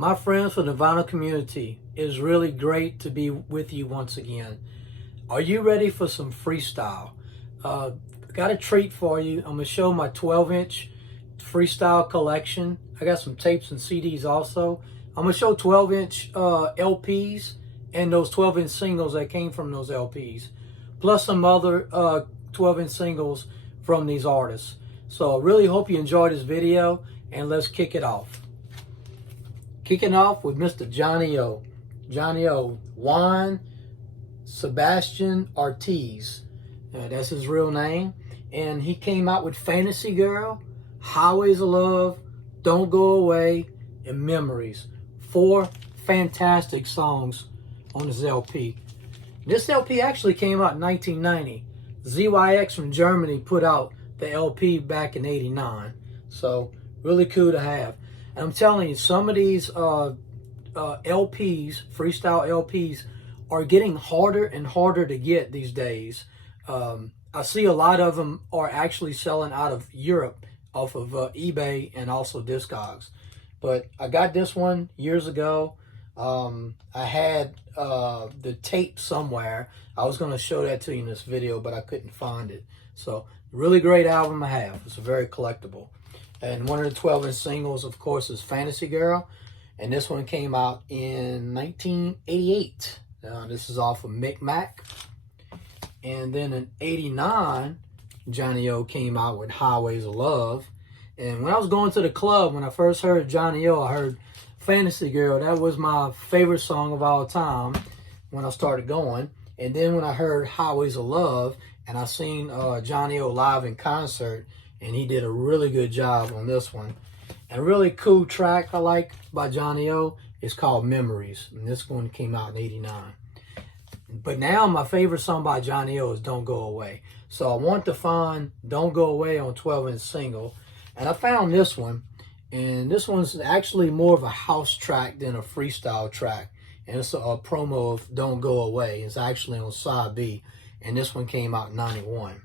My friends from the vinyl community, it is really great to be with you once again. Are you ready for some freestyle? Got a treat for you. I'm going to show my 12-inch freestyle collection. I got some tapes and CDs also. I'm going to show 12-inch LPs and those 12-inch singles that came from those LPs, plus some other 12-inch singles from these artists. So I really hope you enjoyed this video, and let's kick it off. Kicking off with Mr. Johnny O. Johnny O. Juan Sebastian Ortiz. That's his real name. And he came out with Fantasy Girl, Highways of Love, Don't Go Away, and Memories. 4 fantastic songs on this LP. This LP actually came out in 1990. ZYX from Germany put out the LP back in '89. So really cool to have. And I'm telling you, some of these LPs, freestyle LPs, are getting harder and harder to get these days. I see a lot of them are actually selling out of Europe off of eBay and also Discogs. But I got this one years ago. I had the tape somewhere. I was going to show that to you in this video, but I couldn't find it. So really great album I have. It's a very collectible. And one of the 12-inch singles, of course, is Fantasy Girl. And this one came out in 1988. This is off of Micmac. And then in '89, Johnny O came out with Highways of Love. And when I was going to the club, when I first heard Johnny O, I heard Fantasy Girl. That was my favorite song of all time when I started going. And then when I heard Highways of Love, and I seen Johnny O live in concert, and he did a really good job on this one. And a really cool track I like by Johnny O is called Memories. And this one came out in '89. But now my favorite song by Johnny O is Don't Go Away. So I want to find Don't Go Away on 12-inch single. And I found this one. And this one's actually more of a house track than a freestyle track. And it's a promo of Don't Go Away. It's actually on side B. And this one came out in '91.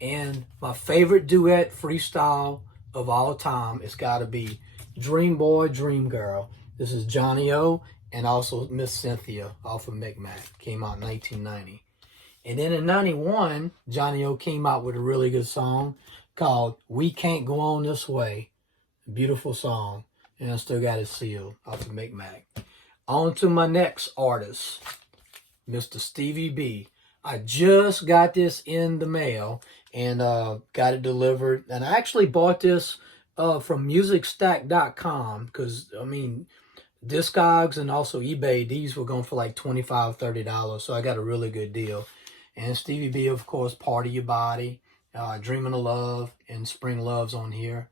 And my favorite duet freestyle of all time, it's got to be Dream Boy, Dream Girl. This is Johnny O and also Miss Cynthia off of Micmac. Came out in 1990. And then in '91, Johnny O came out with a really good song called We Can't Go On This Way. Beautiful song. And I still got it sealed off of Micmac. On to my next artist, Mr. Stevie B. I just got this in the mail and got it delivered. And I actually bought this from musicstack.com because, I mean, Discogs and also eBay, these were going for like $25, $30. So I got a really good deal. And Stevie B, of course, Part of Your Body, Dreaming of Love, and Spring Love's on here.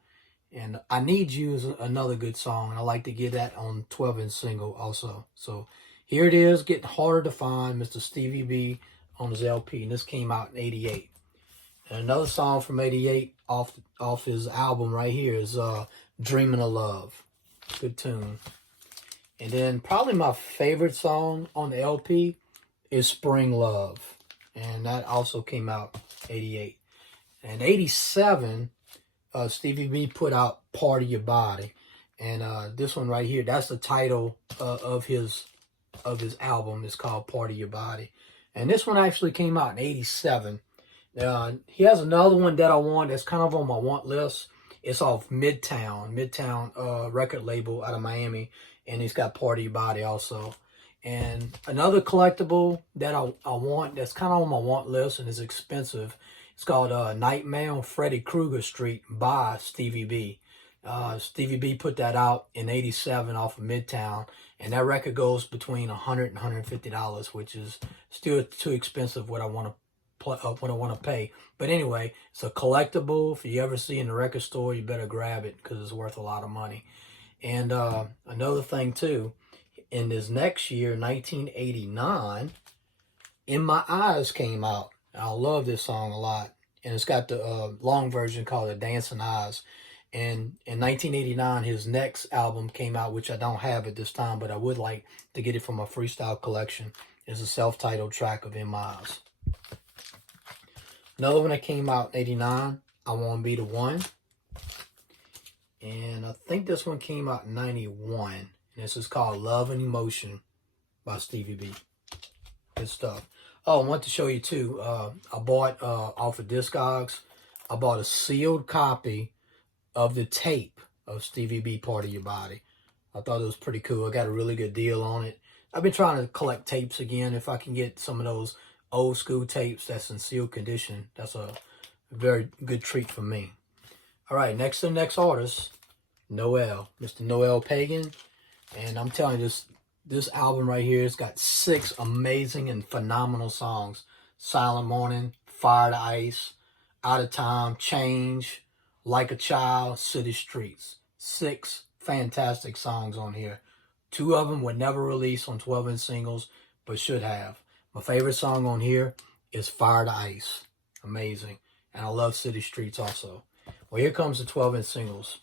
And I Need You is another good song. And I like to get that on 12-inch single also. So here it is, getting harder to find, Mr. Stevie B on his LP. And this came out in '88. And another song from '88 off his album right here is Dreaming of Love. Good tune. And then probably my favorite song on the LP is Spring Love. And that also came out '88. And '87, Stevie B put out Part of Your Body. And this one right here, that's the title of his album. It's called Part of Your Body. And this one actually came out in '87. He has another one that I want that's kind of on my want list. It's off Midtown record label out of Miami. And he's got Part of Your Body also. And another collectible that I want that's kind of on my want list and is expensive. It's called Nightmare on Freddy Krueger Street by Stevie B. Stevie B put that out in '87 off of Midtown. And that record goes between $100 and $150, which is still too expensive what I want to pay. But anyway, it's a collectible. If you ever see in the record store, you better grab it because it's worth a lot of money. And another thing too, in this next year, 1989, In My Eyes came out. I love this song a lot. And it's got the long version called The Dancing Eyes. And in 1989, his next album came out, which I don't have at this time, but I would like to get it from my freestyle collection. It's a self-titled track of In My Eyes. Another one that came out in '89, I Wanna Be the One. And I think this one came out in '91. And this is called Love and Emotion by Stevie B. Good stuff. Oh, I want to show you too. I bought off of Discogs. I bought a sealed copy of the tape of Stevie B Part of Your Body. I thought it was pretty cool. I got a really good deal on it. I've been trying to collect tapes again. If I can get some of those old school tapes that's in sealed condition, that's a very good treat for me. All right, next to the next artist, Noel, Mr. Noel Pagan. And I'm telling you, this album right here, it's got 6 amazing and phenomenal songs. Silent Morning, Fire to Ice, Out of Time, Change, Like a Child, City Streets. 6 fantastic songs on here. 2 of them were never released on 12-inch singles, but should have. My favorite song on here is Fire to Ice. Amazing. And I love City Streets also. Well, here comes the 12-inch singles.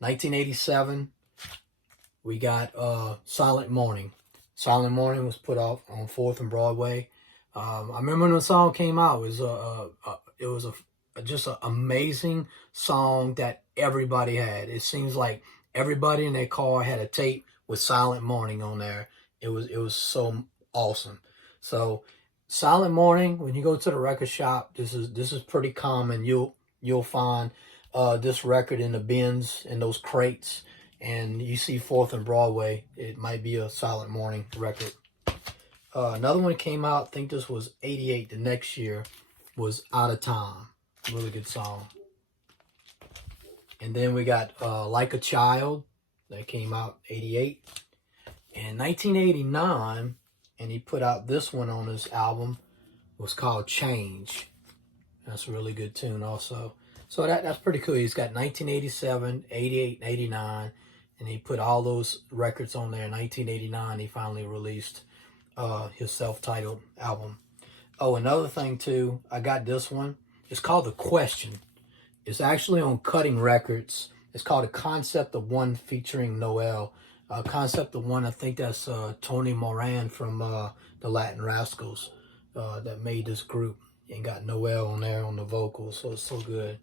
1987, we got Silent Morning. Silent Morning was put off on 4th and Broadway. I remember when the song came out, it was just an amazing song that everybody had. It seems like everybody in their car had a tape with Silent Morning on there. It was so awesome. So Silent Morning, when you go to the record shop, this is pretty common. You'll find this record in the bins, in those crates, and you see 4th and Broadway, it might be a Silent Morning record. Another one came out, I think this was 88, the next year, was Out of Time. Really good song. And then we got Like a Child, that came out 88. And 1989, and he put out this one on his album, was called Change. That's a really good tune also. So that's pretty cool. He's got 1987, 88, 89, and he put all those records on there. In 1989, he finally released his self-titled album. Oh, another thing too, I got this one. It's called The Question. It's actually on Cutting Records. It's called A Concept of One featuring Noel. Concept of One, I think that's Tony Moran from the Latin Rascals that made this group, and got Noel on there on the vocals, so it's so good.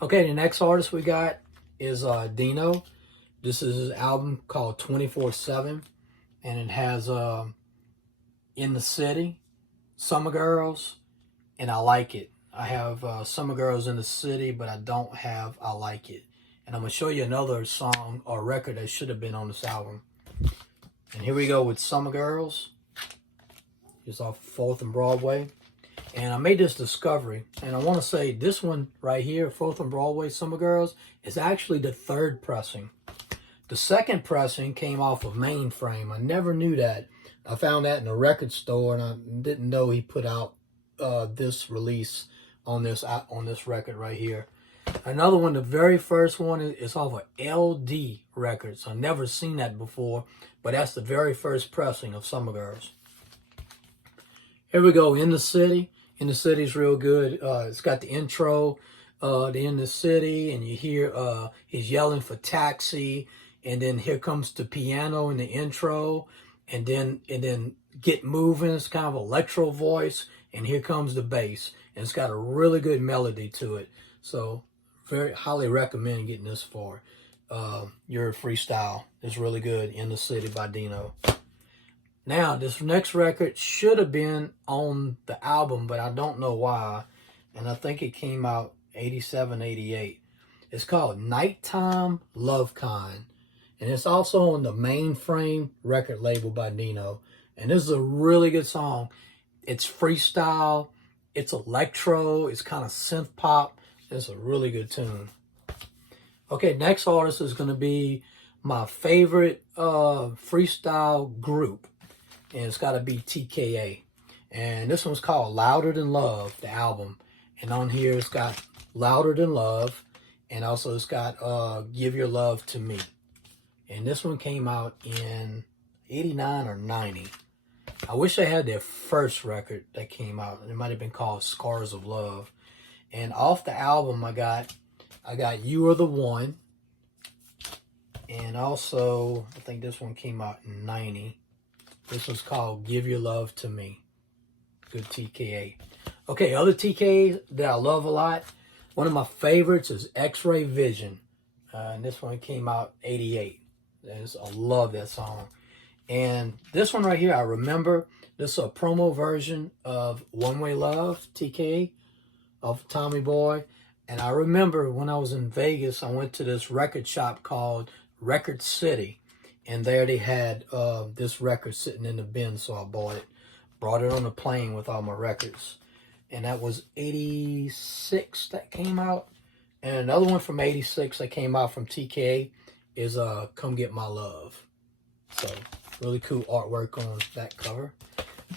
Okay, the next artist we got is Dino. This is his album called 24/7, and it has In the City, Summer Girls, and I Like It. I have Summer Girls in the City, but I don't have I Like It. And I'm going to show you another song or record that should have been on this album. And here we go with Summer Girls. It's off 4th and Broadway. And I made this discovery. And I want to say this one right here, 4th and Broadway, Summer Girls, is actually the 3rd pressing. The 2nd pressing came off of Mainframe. I never knew that. I found that in a record store, and I didn't know he put out this release on this record right here. Another one, the very first one, is off of LD Records. I've never seen that before, but that's the very first pressing of Summer Girls. Here we go, In the City. In the City is real good. It's got the intro, the In the City, and you hear he's yelling for taxi, and then here comes the piano in the intro, and then Get Moving. It's kind of electro voice, and here comes the bass, and it's got a really good melody to it. So very highly recommend getting this for your freestyle. It's really good. In the City by Dino. Now, this next record should have been on the album, but I don't know why. And I think it came out 87, 88. It's called Nighttime Love Kind. And it's also on the Mainframe record label by Dino. And this is a really good song. It's freestyle. It's electro. It's kind of synth pop. It's a really good tune. Okay, next artist is going to be my favorite freestyle group. And it's got to be TKA. And this one's called Louder Than Love, the album. And on here it's got Louder Than Love. And also it's got Give Your Love to Me. And this one came out in 89 or 90. I wish I had their first record that came out. It might have been called Scars of Love. And off the album I got You Are the One. And also, I think this one came out in 90. This one's called Give Your Love to Me. Good TKA. Okay, other TKAs that I love a lot. One of my favorites is X-Ray Vision. And this one came out 88. I love that song. And this one right here, I remember this is a promo version of One Way Love, TK, of Tommy Boy. And I remember when I was in Vegas, I went to this record shop called Record City. And there they had this record sitting in the bin, so I bought it. Brought it on the plane with all my records. And that was 86 that came out. And another one from 86 that came out from TK is Come Get My Love. So, really cool artwork on that cover.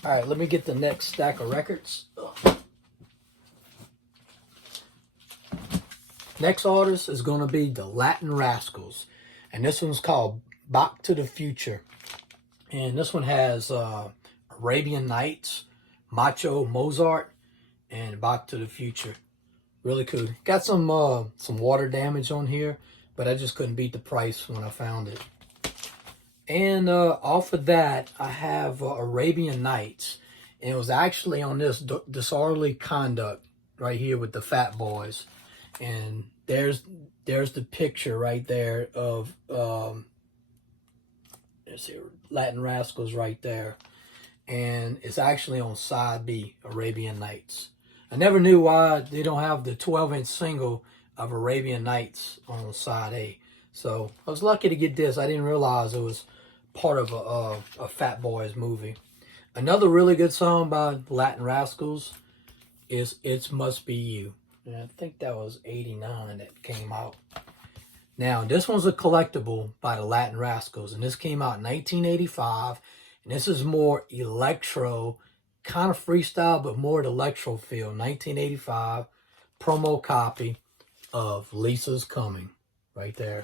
All right, let me get the next stack of records. Next artist is going to be the Latin Rascals. And this one's called Back to the Future. And this one has Arabian Nights, Macho Mozart, and Back to the Future. Really cool. Got some water damage on here, but I just couldn't beat the price when I found it. And off of that, I have Arabian Nights. And it was actually on this Disorderly Conduct right here with the Fat Boys. And there's the picture right there of there's Latin Rascals right there. And it's actually on side B, Arabian Nights. I never knew why they don't have the 12-inch single of Arabian Nights on side A. So I was lucky to get this. I didn't realize it was part of a Fat Boys movie. Another really good song by Latin Rascals is It Must Be You. And I think that was 89 that came out. Now, this one's a collectible by the Latin Rascals. And this came out in 1985. And this is more electro, kind of freestyle, but more the electro feel. 1985 promo copy of Lisa's Coming right there.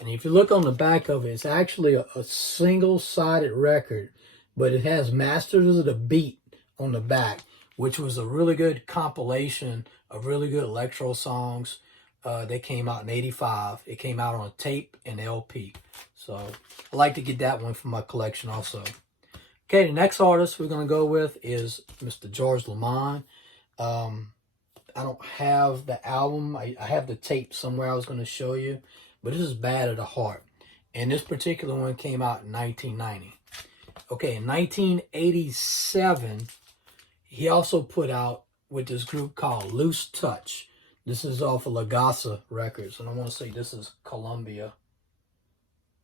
And if you look on the back of it, it's actually a single-sided record, but it has Masters of the Beat on the back, which was a really good compilation of really good electro songs that came out in 85. It came out on a tape and LP. So I like to get that one for my collection also. Okay, the next artist we're going to go with is Mr. Jorge LeMond. I don't have the album. I have the tape somewhere I was going to show you. But this is Bad of the Heart. And this particular one came out in 1990. Okay, in 1987, he also put out with this group called Loose Touch. This is off of Lagasa Records. And I want to say this is Columbia.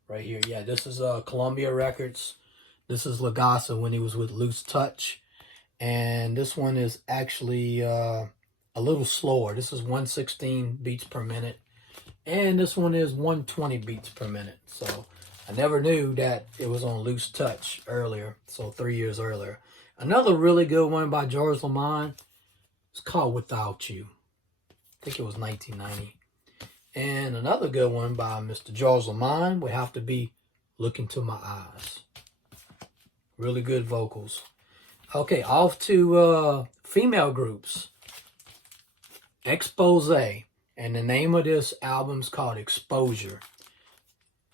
Right here. Yeah, this is Columbia Records. This is Lagasa when he was with Loose Touch. And this one is actually a little slower. This is 116 beats per minute. And this one is 120 beats per minute. So I never knew that it was on Loose Touch earlier. So 3 years earlier. Another really good one by Jorge LeMond is called Without You. I think it was 1990. And another good one by Mr. Jorge LeMond would have to be Look Into My Eyes. Really good vocals. Okay, off to female groups. Expose. And the name of this album's called Exposure.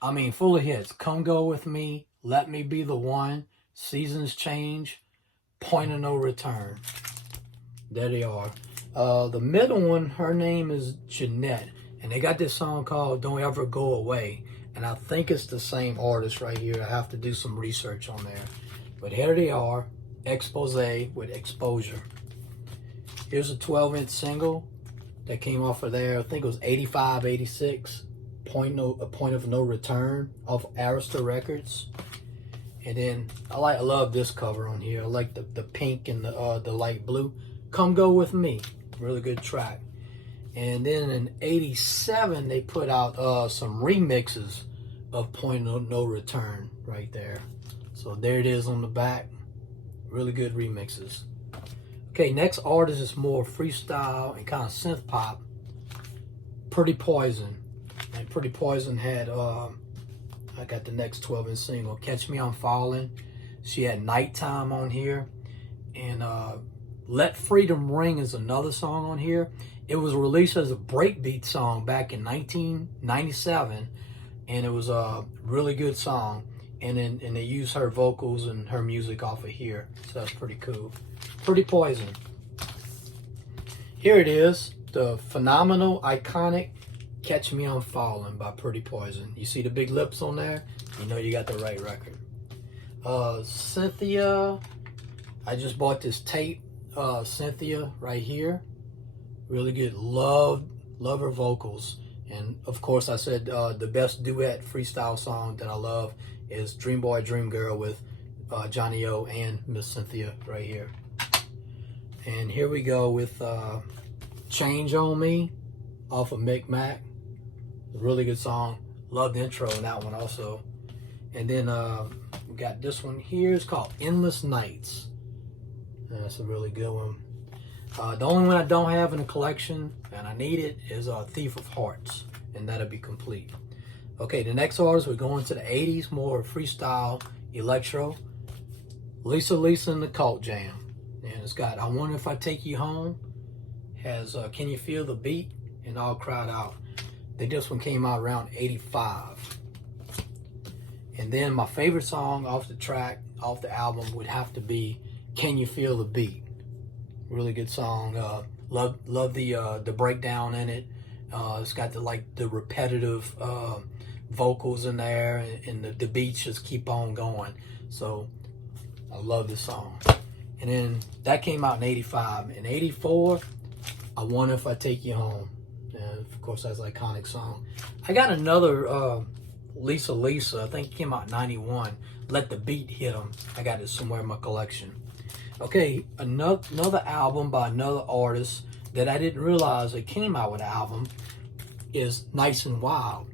I mean, full of hits. Come Go With Me, Let Me Be the One, Seasons Change, Point of No Return. There they are. The middle one, her name is Jeanette. And they got this song called Don't Ever Go Away. And I think it's the same artist right here. I have to do some research on there. But here they are. Expose with Exposure. Here's a 12-inch single that came off of there. I think it was 85, 86. Point of No Return off Arista Records. And then I love this cover on here. I like the pink and the light blue. Come Go With Me. Really good track. And then in 87 they put out some remixes of Point of No Return right there. So there it is on the back. Really good remixes. Okay, next artist is more freestyle and kind of synth pop. Pretty Poison. And Pretty Poison had, I got the next 12-inch single, Catch Me I'm Falling. She had Nighttime on here. And Let Freedom Ring is another song on here. It was released as a breakbeat song back in 1997. And it was a really good song. And they used her vocals and her music off of here. So that's pretty cool. Pretty Poison. Here it is. The phenomenal, iconic Catch Me I'm Falling by Pretty Poison. You see the big lips on there? You know you got the right record. Cynthia, I just bought this tape, Cynthia right here. Really good. Love her vocals. And of course I said the best duet freestyle song that I love is Dream Boy, Dream Girl with Johnny O and Miss Cynthia right here. And here we go with Change on Me off of Mick. Really good song. Love the intro in that one also. And then we got this one here. It's called Endless Nights. And that's a really good one. The only one I don't have in the collection, and I need it, is Thief of Hearts. And that'll be complete. Okay, the next artist, we're going to the 80s, more freestyle electro. Lisa and the Cult Jam. And it's got I Wonder If I Take You Home. Has Can You Feel the Beat? And All Cried Out. I think this one came out around 85. And then my favorite song off the album would have to be Can You Feel the Beat? Really good song. Love the breakdown in it. It's got the repetitive vocals in there, and the beats just keep on going. So I love this song. And then that came out in 85. In 84, I Wonder If I Take You Home. And of course, that's an iconic song. I got another Lisa, I think it came out in 91. Let the Beat Hit 'Em. I got it somewhere in my collection. Okay, another album by another artist that I didn't realize it came out with an album is Nice and Wild.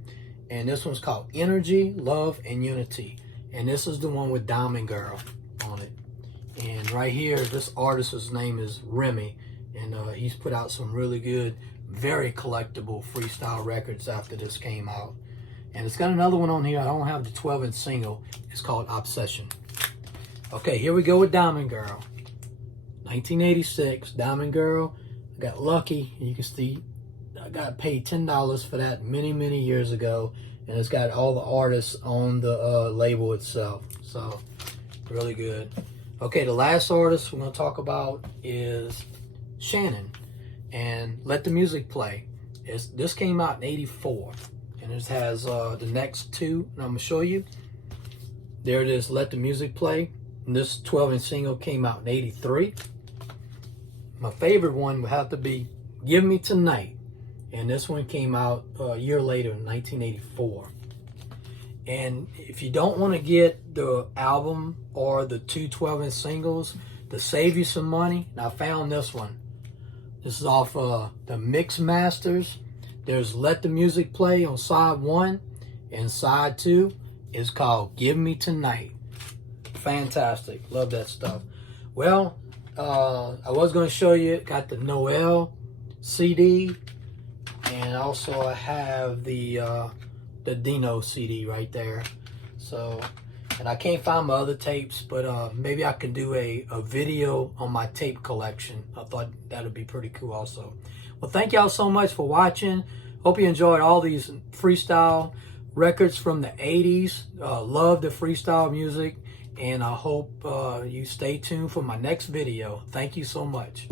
And this one's called Energy, Love, and Unity. And this is the one with Diamond Girl on it. And right here, this artist's name is Remy. And he's put out some really good, very collectible freestyle records after this came out. And it's got another one on here. I don't have the 12-inch single. It's called Obsession. Okay, here we go with Diamond Girl. 1986, Diamond Girl. I got lucky, and you can see I got paid $10 for that many years ago, and it's got all the artists on the label itself. So, really good. Okay, the last artist we're going to talk about is Shannon, and Let the Music Play. This came out in 84, and it has the next two, and I'm going to show you. There it is, Let the Music Play. And this 12-inch single came out in 83. My favorite one would have to be Give Me Tonight. And this one came out a year later in 1984. And if you don't want to get the album or the two 12-inch singles to save you some money, I found this one. This is off the Mix Masters. There's Let the Music Play on side 1, and side 2 is called Give Me Tonight. Fantastic. Love that stuff. Well, I was going to show you, got the Noel CD, and also I have the Dino CD right there. So, and I can't find my other tapes, but maybe I can do a video on my tape collection. I thought that would be pretty cool also. Well, thank y'all so much for watching. Hope you enjoyed all these freestyle records from the 80s. Love the freestyle music. And I hope you stay tuned for my next video. Thank you so much.